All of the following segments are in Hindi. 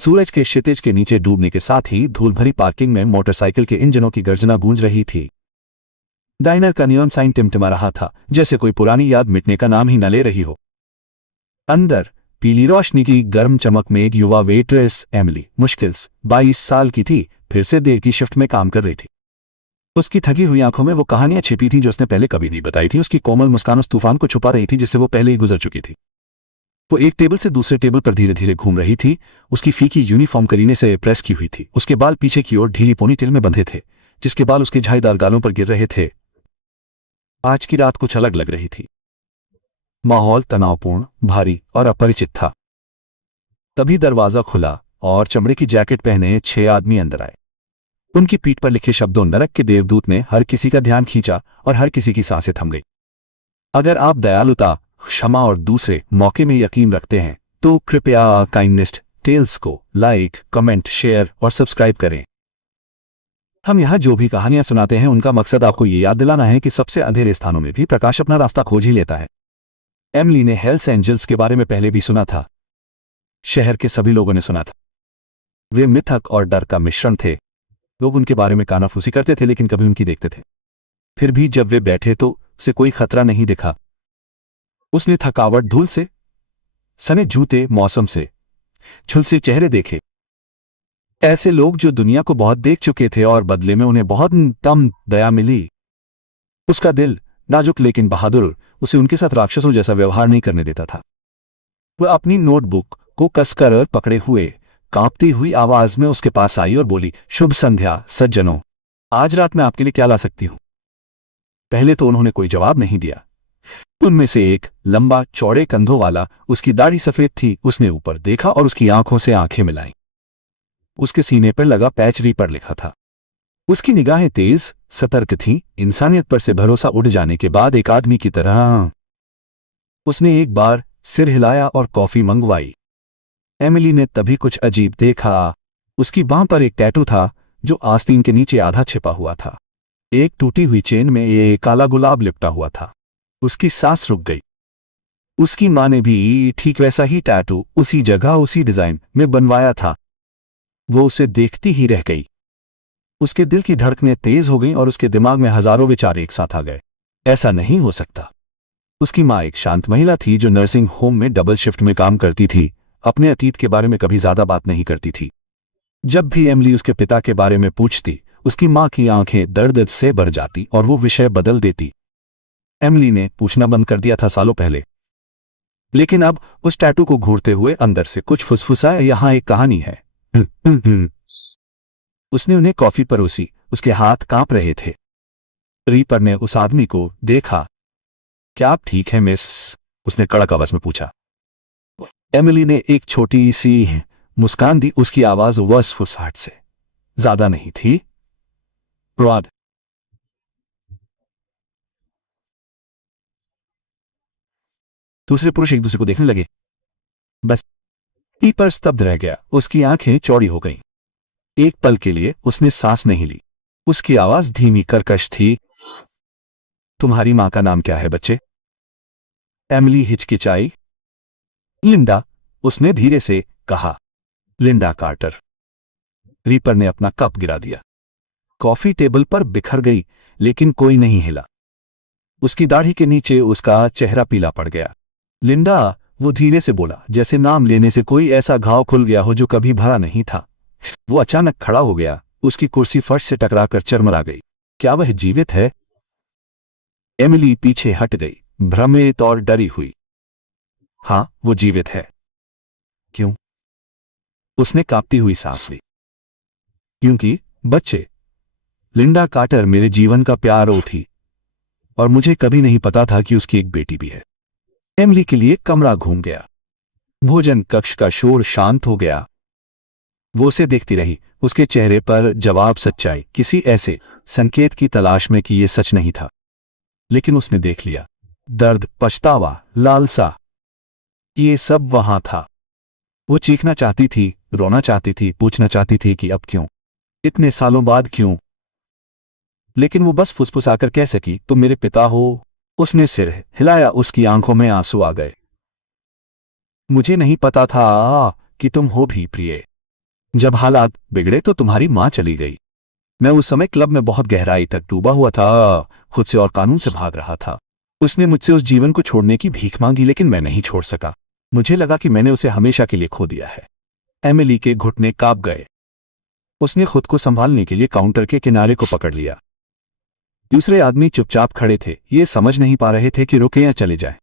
सूरज के क्षितिज के नीचे डूबने के साथ ही धूल भरी पार्किंग में मोटरसाइकिल के इंजनों की गर्जना गूंज रही थी। डाइनर का नियॉन साइन टिमटिमा रहा था, जैसे कोई पुरानी याद मिटने का नाम ही न ले रही हो। अंदर पीली रोशनी की गर्म चमक में एक युवा वेट्रेस एमिली, मुश्किल 22 साल की थी, फिर से देर की शिफ्ट में काम कर रही थी। उसकी थकी हुई आंखों में वो कहानियां छिपी थीं जो उसने पहले कभी नहीं बताई थी। उसकी कोमल मुस्कान उस तूफान को छुपा रही थी जिससे वो पहले ही गुजर चुकी थी। वो एक टेबल से दूसरे टेबल पर धीरे धीरे घूम रही थी। उसकी फीकी यूनिफॉर्म करीने से प्रेस की हुई थी। उसके बाल पीछे की ओर ढीली पोनीटेल में बंधे थे, जिसके बाल उसके झाईदार गालों पर गिर रहे थे। आज की रात कुछ अलग लग रही थी। माहौल तनावपूर्ण, भारी और अपरिचित था। तभी दरवाजा खुला और चमड़े की जैकेट पहने 6 आदमी अंदर आए। उनकी पीठ पर लिखे शब्दों नरक के देवदूत ने हर किसी का ध्यान खींचा और हर किसी की सांसें थम गई। अगर आप दयालुता, क्षमा और दूसरे मौके में यकीन रखते हैं तो कृपया काइंडनेस टेल्स को लाइक, कमेंट, शेयर और सब्सक्राइब करें। हम यहाँ जो भी कहानियां सुनाते हैं उनका मकसद आपको ये याद दिलाना है कि सबसे अंधेरे स्थानों में भी प्रकाश अपना रास्ता खोज ही लेता है। एमिली ने हेल्स एंजल्स के बारे में पहले भी सुना था। शहर के सभी लोगों ने सुना था। वे मिथक और डर का मिश्रण थे। लोग उनके बारे में कानाफूसी करते थे लेकिन कभी उनकी देखते थे। फिर भी जब वे बैठे तो उसे कोई खतरा नहीं दिखा। उसने थकावट, धूल से सने जूते, मौसम से झुलसे चेहरे देखे। ऐसे लोग जो दुनिया को बहुत देख चुके थे और बदले में उन्हें बहुत कम दया मिली। उसका दिल, नाजुक लेकिन बहादुर, उसे उनके साथ राक्षसों जैसा व्यवहार नहीं करने देता था। वह अपनी नोटबुक को कसकर पकड़े हुए कांपती हुई आवाज में उसके पास आई और बोली, शुभ संध्या सज्जनों, आज रात मैं आपके लिए क्या ला सकती हूं? पहले तो उन्होंने कोई जवाब नहीं दिया। उनमें से एक, लंबा चौड़े कंधों वाला, उसकी दाढ़ी सफेद थी, उसने ऊपर देखा और उसकी आंखों से आंखें मिलाई। उसके सीने पर लगा पैच रीपर लिखा था। उसकी निगाहें तेज, सतर्क थीं, इंसानियत पर से भरोसा उड़ जाने के बाद एक आदमी की तरह। उसने एक बार सिर हिलाया और कॉफी मंगवाई। एमिली ने तभी कुछ अजीब देखा। उसकी बांह पर एक टैटू था जो आस्तीन के नीचे आधा छिपा हुआ था। एक टूटी हुई चेन में एक काला गुलाब लिपटा हुआ था। उसकी सांस रुक गई। उसकी मां ने भी ठीक वैसा ही टैटू उसी जगह, उसी डिजाइन में बनवाया था। वो उसे देखती ही रह गई। उसके दिल की धड़कनें तेज हो गईं और उसके दिमाग में हजारों विचार एक साथ आ गए। ऐसा नहीं हो सकता। उसकी मां एक शांत महिला थी जो नर्सिंग होम में डबल शिफ्ट में काम करती थी। अपने अतीत के बारे में कभी ज्यादा बात नहीं करती थी। जब भी एमिली उसके पिता के बारे में पूछती, उसकी मां की आंखें दर्द से भर जाती और वो विषय बदल देती। एमिली ने पूछना बंद कर दिया था सालों पहले, लेकिन अब उस टैटू को घूरते हुए अंदर से कुछ फुसफुसाया, यहां एक कहानी है। उसने उन्हें कॉफी परोसी। उसके हाथ कांप रहे थे। रीपर ने उस आदमी को देखा। क्या आप ठीक हैं मिस? उसने कड़क आवाज में पूछा। एमिली ने एक छोटी सी मुस्कान दी। उसकी आवाज फुसफुसाहट से ज्यादा नहीं थी। रॉड, दूसरे पुरुष एक दूसरे को देखने लगे। बस रीपर स्तब्ध रह गया। उसकी आंखें चौड़ी हो गईं। एक पल के लिए उसने सांस नहीं ली। उसकी आवाज धीमी, कर्कश थी। तुम्हारी मां का नाम क्या है बच्चे? एमिली हिचकिचाई। लिंडा, उसने धीरे से कहा। लिंडा कार्टर। रीपर ने अपना कप गिरा दिया। कॉफी टेबल पर बिखर गई, लेकिन कोई नहीं हिला। उसकी दाढ़ी के नीचे उसका चेहरा पीला पड़ गया। लिंडा, वो धीरे से बोला, जैसे नाम लेने से कोई ऐसा घाव खुल गया हो जो कभी भरा नहीं था। वो अचानक खड़ा हो गया। उसकी कुर्सी फर्श से टकराकर चरमरा गई। क्या वह जीवित है? एमिली पीछे हट गई, भ्रमित और डरी हुई। हां, वो जीवित है। क्यों? उसने कांपती हुई सांस ली। क्योंकि बच्चे, लिंडा कार्टर मेरे जीवन का प्यार थी और मुझे कभी नहीं पता था कि उसकी एक बेटी भी है। एमिली के लिए कमरा घूम गया। भोजन कक्ष का शोर शांत हो गया। वो उसे देखती रही। उसके चेहरे पर जवाब, सच्चाई, किसी ऐसे संकेत की तलाश में कि ये सच नहीं था। लेकिन उसने देख लिया। दर्द, पछतावा, लालसा, ये सब वहां था। वो चीखना चाहती थी, रोना चाहती थी, पूछना चाहती थी कि अब क्यों, इतने सालों बाद क्यों। लेकिन वो बस फुसफुसाकर कह सकी, तुम मेरे पिता हो। उसने सिर हिलाया। उसकी आंखों में आंसू आ गए। मुझे नहीं पता था कि तुम हो भी प्रिय। जब हालात बिगड़े तो तुम्हारी माँ चली गई। मैं उस समय क्लब में बहुत गहराई तक डूबा हुआ था, खुद से और कानून से भाग रहा था। उसने मुझसे उस जीवन को छोड़ने की भीख मांगी, लेकिन मैं नहीं छोड़ सका। मुझे लगा कि मैंने उसे हमेशा के लिए खो दिया है। एमिली के घुटने कांप गए। उसने खुद को संभालने के लिए काउंटर के किनारे को पकड़ लिया। दूसरे आदमी चुपचाप खड़े थे, ये समझ नहीं पा रहे थे कि रुके या चले जाएं।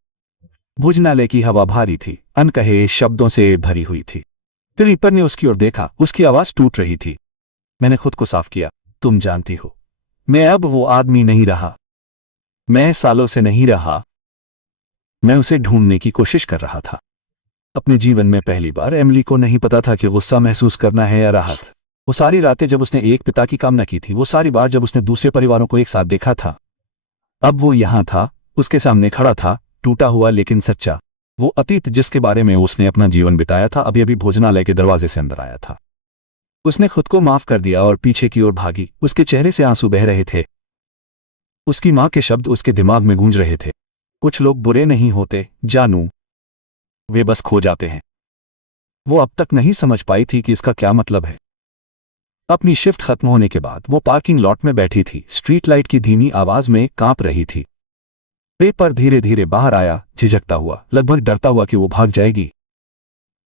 भोजनालय की हवा भारी थी, अनकहे शब्दों से भरी हुई थी। फिर रीपर ने उसकी ओर देखा, उसकी आवाज टूट रही थी। मैंने खुद को साफ किया, तुम जानती हो, मैं अब वो आदमी नहीं रहा। मैं सालों से नहीं रहा। मैं उसे ढूंढने की कोशिश कर रहा था। अपने जीवन में पहली बार एमिली को नहीं पता था कि गुस्सा महसूस करना है या राहत। वो सारी रातें जब उसने एक पिता की कामना की थी, वो सारी बार जब उसने दूसरे परिवारों को एक साथ देखा था। अब वो यहां था, उसके सामने खड़ा था, टूटा हुआ लेकिन सच्चा। वो अतीत जिसके बारे में उसने अपना जीवन बिताया था, अभी अभी भोजनालय के दरवाजे से अंदर आया था। उसने खुद को माफ कर दिया और पीछे की ओर भागी। उसके चेहरे से आंसू बह रहे थे। उसकी मां के शब्द उसके दिमाग में गूंज रहे थे, कुछ लोग बुरे नहीं होते जानू, वे बस खो जाते हैं। वो अब तक नहीं समझ पाई थी कि इसका क्या मतलब है। अपनी शिफ्ट खत्म होने के बाद वो पार्किंग लॉट में बैठी थी, स्ट्रीट लाइट की धीमी आवाज में कांप रही थी। पेपर धीरे धीरे बाहर आया, झिझकता हुआ, लगभग डरता हुआ कि वो भाग जाएगी।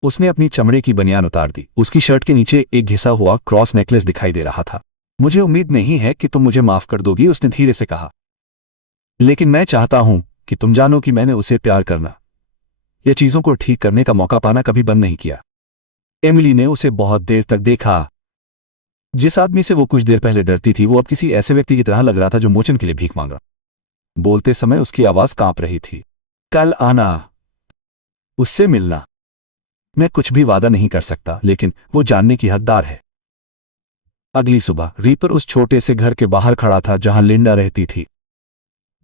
उसने अपनी चमड़े की बनियान उतार दी। उसकी शर्ट के नीचे एक घिसा हुआ क्रॉस नेकलेस दिखाई दे रहा था। मुझे उम्मीद नहीं है कि तुम मुझे माफ कर दोगी, उसने धीरे से कहा, लेकिन मैं चाहता हूं कि तुम जानो कि मैंने उसे प्यार करना या चीजों को ठीक करने का मौका पाना कभी बंद नहीं किया। एमिली ने उसे बहुत देर तक देखा। जिस आदमी से वो कुछ देर पहले डरती थी, वो अब किसी ऐसे व्यक्ति की तरह लग रहा था जो मोचन के लिए भीख मांग रहा। बोलते समय उसकी आवाज कांप रही थी। कल आना, उससे मिलना। मैं कुछ भी वादा नहीं कर सकता, लेकिन वो जानने की हकदार है। अगली सुबह रीपर उस छोटे से घर के बाहर खड़ा था जहां लिंडा रहती थी।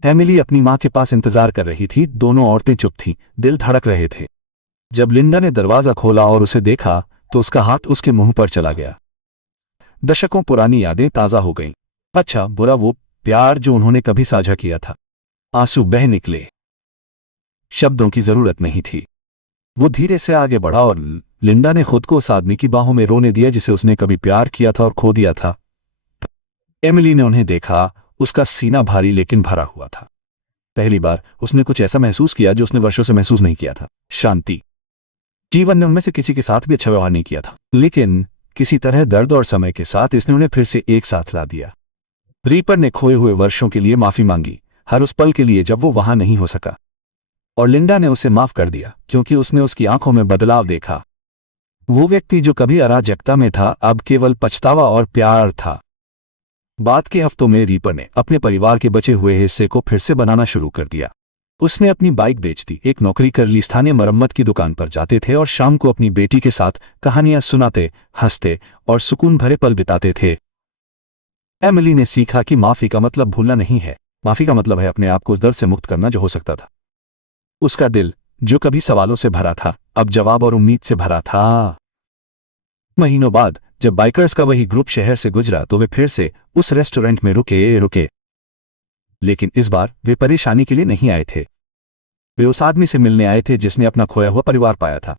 एमिली अपनी मां के पास इंतजार कर रही थी। दोनों औरतें चुप थीं, दिल धड़क रहे थे। जब लिंडा ने दरवाजा खोला और उसे देखा तो उसका हाथ उसके मुंह पर चला गया। दशकों पुरानी यादें ताजा हो गईं। अच्छा बुरा वो प्यार जो उन्होंने कभी साझा किया था। आंसू बह निकले। शब्दों की जरूरत नहीं थी। वो धीरे से आगे बढ़ा और लिंडा ने खुद को उस आदमी की बाहों में रोने दिया जिसे उसने कभी प्यार किया था और खो दिया था। एमिली ने उन्हें देखा, उसका सीना भारी लेकिन भरा हुआ था। पहली बार उसने कुछ ऐसा महसूस किया जो उसने वर्षों से महसूस नहीं किया था, शांति। जीवन ने उनमें से किसी के साथ भी अच्छा व्यवहार नहीं किया था, लेकिन किसी तरह दर्द और समय के साथ इसने उन्हें फिर से एक साथ ला दिया। रीपर ने खोए हुए वर्षों के लिए माफी मांगी, हर उस पल के लिए जब वो वहां नहीं हो सका। और लिंडा ने उसे माफ कर दिया क्योंकि उसने उसकी आंखों में बदलाव देखा। वो व्यक्ति जो कभी अराजकता में था अब केवल पछतावा और प्यार था। बाद के हफ्तों में रीपर ने अपने परिवार के बचे हुए हिस्से को फिर से बनाना शुरू कर दिया। उसने अपनी बाइक बेच दी, एक नौकरी कर ली, स्थानीय मरम्मत की दुकान पर जाते थे और शाम को अपनी बेटी के साथ कहानियां सुनाते, हंसते और सुकून भरे पल बिताते थे। एमिली ने सीखा कि माफी का मतलब भूलना नहीं है, माफी का मतलब है अपने आप को उस दर्द से मुक्त करना जो हो सकता था। उसका दिल जो कभी सवालों से भरा था अब जवाब और उम्मीद से भरा था। महीनों बाद जब बाइकर्स का वही ग्रुप शहर से गुजरा तो वे फिर से उस रेस्टोरेंट में रुके। लेकिन इस बार वे परेशानी के लिए नहीं आए थे। वे उस आदमी से मिलने आए थे जिसने अपना खोया हुआ परिवार पाया था।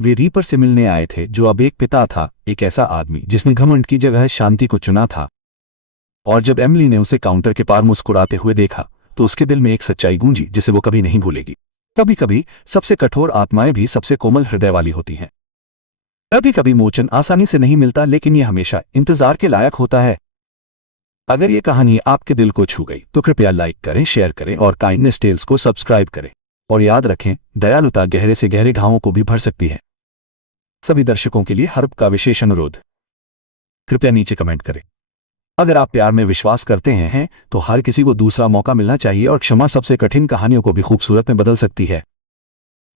वे रीपर से मिलने आए थे जो अब एक पिता था, एक ऐसा आदमी जिसने घमंड की जगह शांति को चुना था। और जब एमिली ने उसे काउंटर के पार मुस्कुराते हुए देखा तो उसके दिल में एक सच्चाई गूंजी जिसे वो कभी नहीं भूलेगी। कभी कभी सबसे कठोर आत्माएं भी सबसे कोमल हृदय वाली होती हैं। कभी कभी मोचन आसानी से नहीं मिलता, लेकिन यह हमेशा इंतजार के लायक होता है। अगर ये कहानी आपके दिल को छू गई तो कृपया लाइक करें, शेयर करें और काइंडनेस टेल्स को सब्सक्राइब करें। और याद रखें, दयालुता गहरे से गहरे घावों को भी भर सकती है। सभी दर्शकों के लिए हर्ब का विशेष अनुरोध, कृपया नीचे कमेंट करें। अगर आप प्यार में विश्वास करते हैं तो हर किसी को दूसरा मौका मिलना चाहिए और क्षमा सबसे कठिन कहानियों को भी खूबसूरत में बदल सकती है।